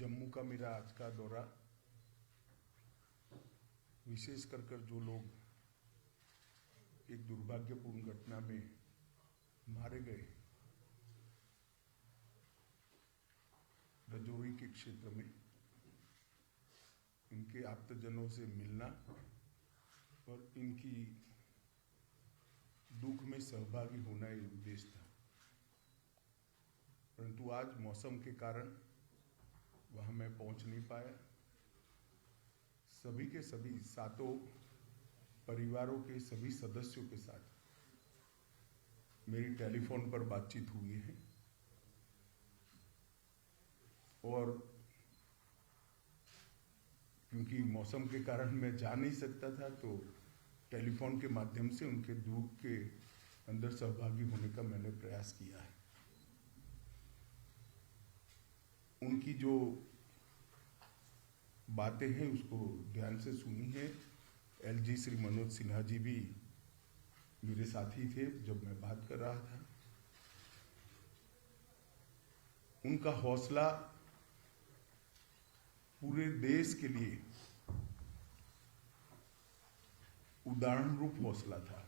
जम्मू का मेरा आज का दौरा विशेष कर जो लोग एक दुर्भाग्यपूर्ण घटना में मारे गए रजौरी के क्षेत्र में, इनके आप्तजनों से मिलना और इनकी दुख में सहभागी होना ये उद्देश्य था। परंतु आज मौसम के कारण वहां मैं पहुंच नहीं पाया। सभी के सभी सातों परिवारों के सभी सदस्यों के साथ मेरी टेलीफोन पर बातचीत हुई है और क्योंकि मौसम के कारण मैं जा नहीं सकता था तो टेलीफोन के माध्यम से उनके दुख के अंदर सहभागी होने का मैंने प्रयास किया है। उनकी जो बातें हैं उसको ध्यान से सुनी है। एलजी श्री मनोज सिन्हा जी भी मेरे साथी थे जब मैं बात कर रहा था। उनका हौसला पूरे देश के लिए उदाहरण रूप हौसला था।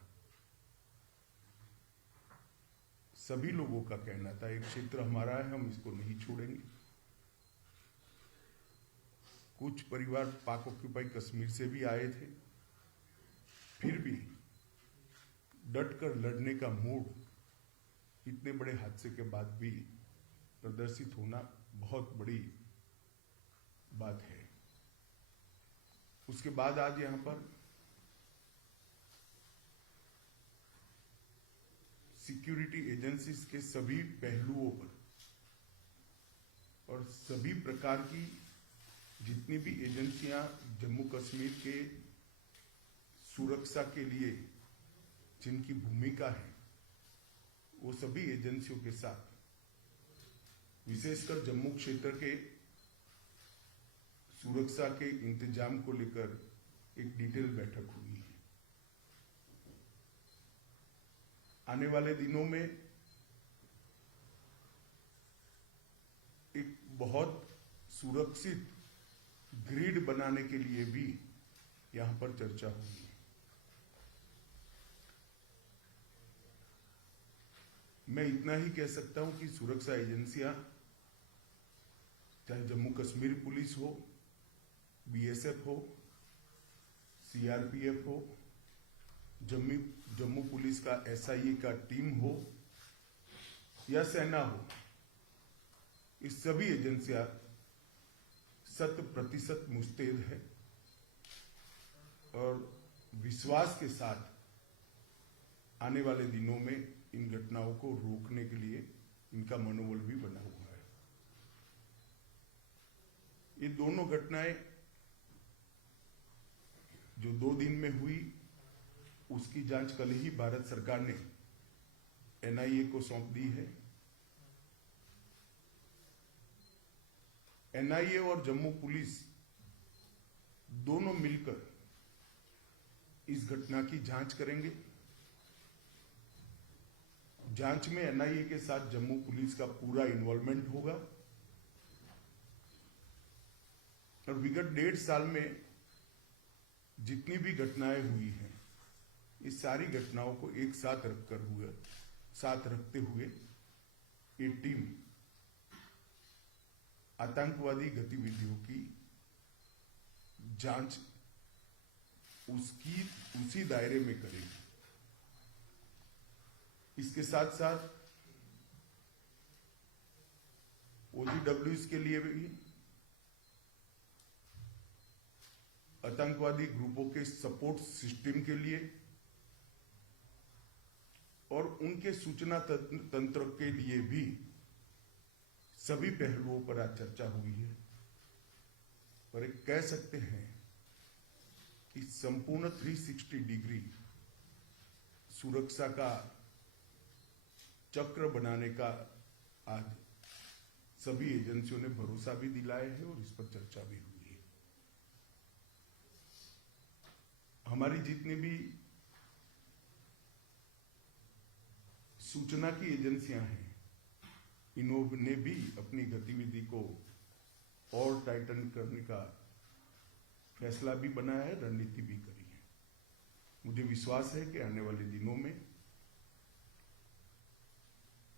सभी लोगों का कहना था, एक क्षेत्र हमारा है, हम इसको नहीं छोड़ेंगे। कुछ परिवार पाक ऑक्यूपाई कश्मीर से भी आए थे, फिर भी डटकर लड़ने का मूड इतने बड़े हादसे के बाद भी प्रदर्शित होना बहुत बड़ी बात है। उसके बाद आज यहां पर सिक्योरिटी एजेंसीज के सभी पहलुओं पर और सभी प्रकार की जितनी भी एजेंसियां जम्मू कश्मीर के सुरक्षा के लिए जिनकी भूमिका है, वो सभी एजेंसियों के साथ विशेषकर जम्मू क्षेत्र के सुरक्षा के इंतजाम को लेकर एक डिटेल बैठक हुई है। आने वाले दिनों में एक बहुत सुरक्षित ग्रिड बनाने के लिए भी यहां पर चर्चा हुई। मैं इतना ही कह सकता हूं कि सुरक्षा एजेंसियां, चाहे जम्मू कश्मीर पुलिस हो, बीएसएफ हो, सीआरपीएफ हो, जम्मू पुलिस का एसआईए का टीम हो या सेना हो, इस सभी एजेंसियां 100% मुस्तैद है और विश्वास के साथ आने वाले दिनों में इन घटनाओं को रोकने के लिए इनका मनोबल भी बना हुआ है। ये दोनों घटनाएं जो 2 दिन में हुई, उसकी जांच कल ही भारत सरकार ने एनआईए को सौंप दी है। एनआईए और जम्मू पुलिस दोनों मिलकर इस घटना की जांच करेंगे। जांच में एनआईए के साथ जम्मू पुलिस का पूरा इन्वॉल्वमेंट होगा और विगत 1.5 साल में जितनी भी घटनाएं हुई हैं, इस सारी घटनाओं को एक साथ रखते हुए ये टीम आतंकवादी गतिविधियों की जांच उसी दायरे में करेगी। इसके साथ साथ ओजीडब्ल्यूएस के लिए भी आतंकवादी ग्रुपों के सपोर्ट सिस्टम के लिए और उनके सूचना तंत्र के लिए भी सभी पहलुओं पर आज चर्चा हुई है। और एक कह सकते हैं कि संपूर्ण 360 डिग्री सुरक्षा का चक्र बनाने का आज सभी एजेंसियों ने भरोसा भी दिलाया है और इस पर चर्चा भी हुई है। हमारी जितनी भी सूचना की एजेंसियां हैं, इन्होंने भी अपनी गतिविधि को और टाइटन करने का फैसला भी बनाया है, रणनीति भी करी है। मुझे विश्वास है कि आने वाले दिनों में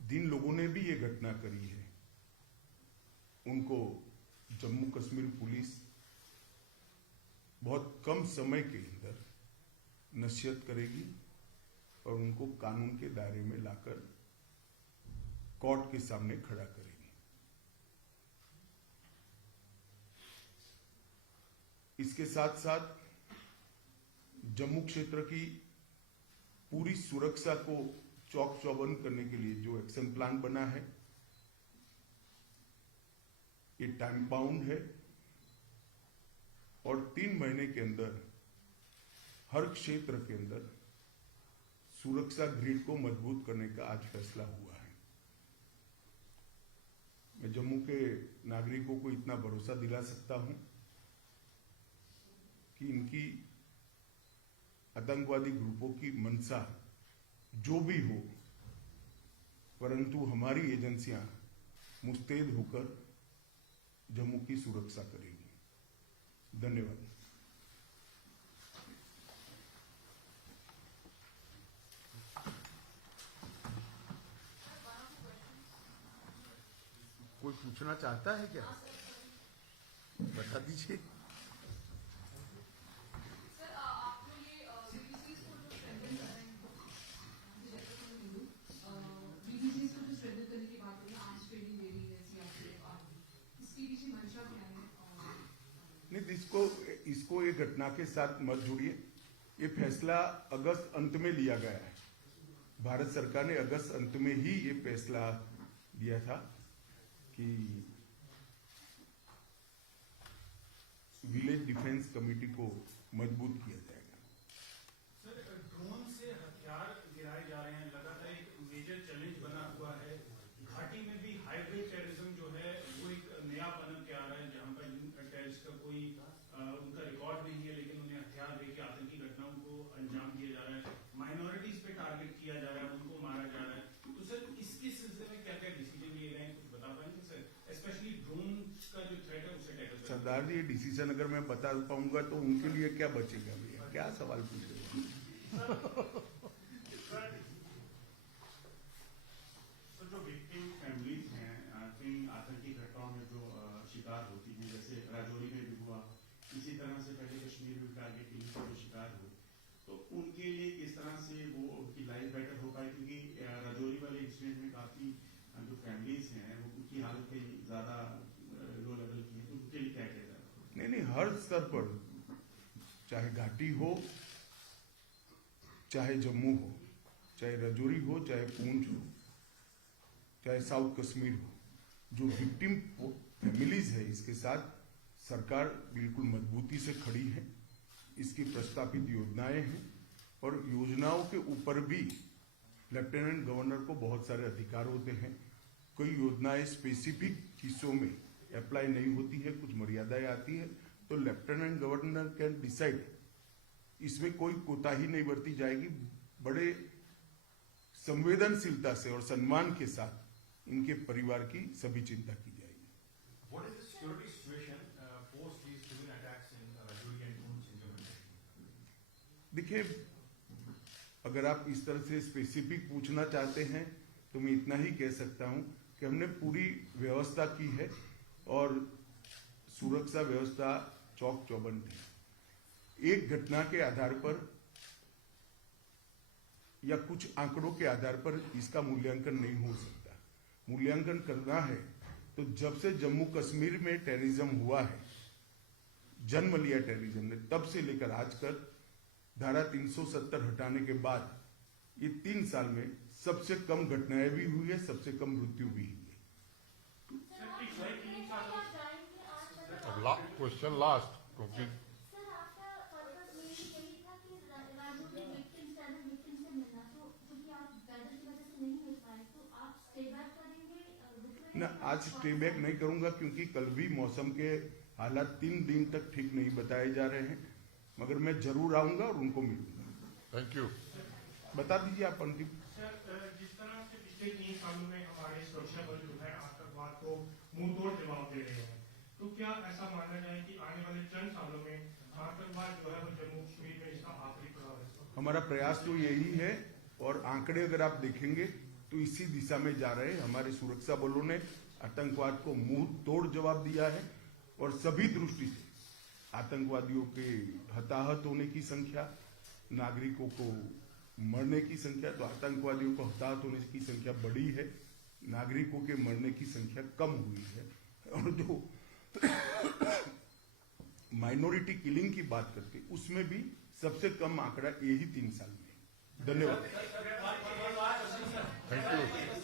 जिन लोगों ने भी ये घटना करी है उनको जम्मू कश्मीर पुलिस बहुत कम समय के अंदर नसीहत करेगी और उनको कानून के दायरे में लाकर कोर्ट के सामने खड़ा करेगी। इसके साथ साथ जम्मू क्षेत्र की पूरी सुरक्षा को चौक चौबंद करने के लिए जो एक्शन प्लान बना है ये टाइम बाउंड है और 3 महीने के अंदर हर क्षेत्र के अंदर सुरक्षा ग्रिड को मजबूत करने का आज फैसला हुआ है। मैं जम्मू के नागरिकों को इतना भरोसा दिला सकता हूं कि इनकी आतंकवादी ग्रुपों की मंशा जो भी हो, परंतु हमारी एजेंसियां मुस्तैद होकर जम्मू की सुरक्षा करेगी। धन्यवाद। कोई पूछना चाहता है क्या? बता दीजिए। नहीं, इसको ये घटना के साथ मत जोड़िए। ये फैसला अगस्त अंत में लिया गया है। भारत सरकार ने अगस्त अंत में ही ये फैसला दिया था कि विलेज डिफेंस कमेटी को मजबूत किया जाएगा। सर, ड्रोन से हथियार गिराए जा रहे हैं, लगातार एक मेजर चैलेंज बना हुआ है। घाटी में भी हाइब्रिड टेररिज्म जो है वो एक नया पनप के आ रहा है, जहां पर टेररिस्ट का कोई उनका रिकॉर्ड नहीं है, लेकिन उन्हें हथियार देके आतंकी घटनाओं को अंजाम दिया जा रहा है। माइनॉरिटीज पे टारगेट किया जा रहा है, उनको मारा जा रहा है। तो सर, इसके सिलसिले में क्या क्या डिसीजन लिए गए हैं, कुछ बता पाएंगे सर? स्पेशली ड्रोन का जो थ्रेट है उसे टैकल। सरदार जी, ये डिसीजन अगर मैं बता पाऊंगा तो उनके लिए क्या बचेगा भैया? क्या सवाल पूछ रहे हो? जो विक्टिम फैमिलीज हैं इन आतंकी घटनाओं में जो शिकार होती हैं, जैसे राजौरी में भी हुआ, इसी तरह से पहले कश्मीर में टारगेटिंग का जो शिकार हुए, तो उनके लिए किस तरह से वो उनकी लाइफ बेटर हो पाए? क्योंकि राजौरी वाले इंसिडेंट में काफी जो फैमिलीज हैं वो उनकी हालतें ज्यादा लो लेवल की हैं, तो उनके लिए क्या किया जाए? नहीं, हर स्तर पर, चाहे घाटी हो, चाहे जम्मू हो, चाहे राजौरी हो, चाहे पूंछ हो, चाहे साउथ कश्मीर हो, जो विक्टिम फैमिलीज है इसके साथ सरकार बिल्कुल मजबूती से खड़ी है। इसकी प्रस्तावित योजनाएं हैं और योजनाओं के ऊपर भी लेफ्टिनेंट गवर्नर को बहुत सारे अधिकार होते हैं। कई योजनाएं स्पेसिफिक हिस्सों में अप्लाई नहीं होती है, कुछ मर्यादाएं आती है, तो लेफ्टिनेंट गवर्नर कैन डिसाइड। इसमें कोई कोताही नहीं बरती जाएगी। बड़े संवेदनशीलता से और सम्मान के साथ इनके परिवार की सभी चिंता की जाएगी। What is the security situation post these civil attacks in Rajouri and Poonch in Jammu and Kashmir? देखिए, अगर आप इस तरह से स्पेसिफिक पूछना चाहते हैं तो मैं इतना ही कह सकता हूं कि हमने पूरी व्यवस्था की है और सुरक्षा व्यवस्था चौक चौबंद है। एक घटना के आधार पर या कुछ आंकड़ों के आधार पर इसका मूल्यांकन नहीं हो सकता। मूल्यांकन करना है तो जब से जम्मू कश्मीर में टेररिज्म हुआ है, जन्म लिया टेररिज्म ने, तब से लेकर आज तक धारा 370 हटाने के बाद ये 3 साल में सबसे कम घटनाएं भी हुई है, सबसे कम मृत्यु भी हुई है। क्वेश्चन लास्ट, क्योंकि ना, आज स्टे बैक नहीं करूंगा क्योंकि कल भी मौसम के हालात 3 दिन तक ठीक नहीं बताए जा रहे हैं, मगर मैं जरूर आऊंगा और उनको मिलूंगा। Thank you. बता दीजिए आप अंतिम। सर, जिस तरह से पिछले 3 सालों में हमारे सुरक्षा बल जो है आतंकवाद को मुंह तोड़ जवाब दे रहे हैं, तो क्या ऐसा माना जाए कि आने वाले चंद सालों में आतंकवाद जो है वो जम्मू कश्मीर में इसका आखिरी पड़ाव है? हमारा प्रयास तो यही है और आंकड़े अगर आप देखेंगे तो इसी दिशा में जा रहे हैं। हमारे सुरक्षा बलों ने आतंकवाद को मुंह तोड़ जवाब दिया है और सभी दृष्टि से आतंकवादियों के हताहत होने की संख्या, नागरिकों को मरने की संख्या, तो आतंकवादियों को हताहत होने की संख्या बढ़ी है, नागरिकों के मरने की संख्या कम हुई है। और जो माइनॉरिटी किलिंग की बात करते उसमें भी सबसे कम आंकड़ा यही 3 साल में। धन्यवाद। Thank you.